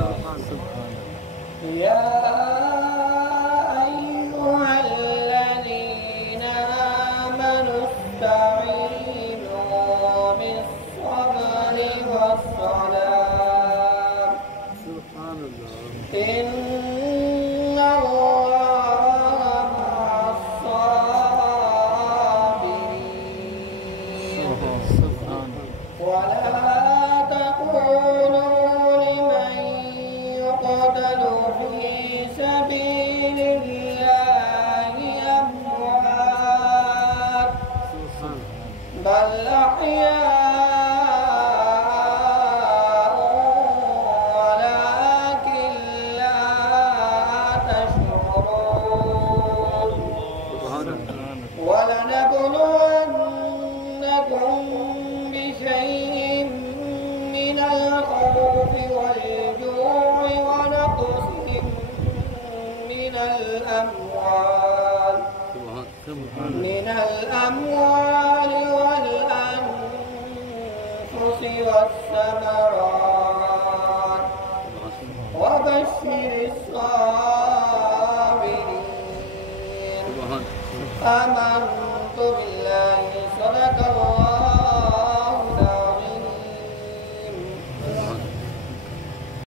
الله. يا أيها الذين آمنوا استعينوا بالصبر والصلاة سبحان الله. إن الله مع الصابرين. ولا تقولوا لمن يقتل في سبيل الله أموات بل أحياء ولكن لا تشعرون. ولنبلونكم بشيء من الخوف والجوع ونقص من الأموال والأنفس والثمرات وبشر الصابرين.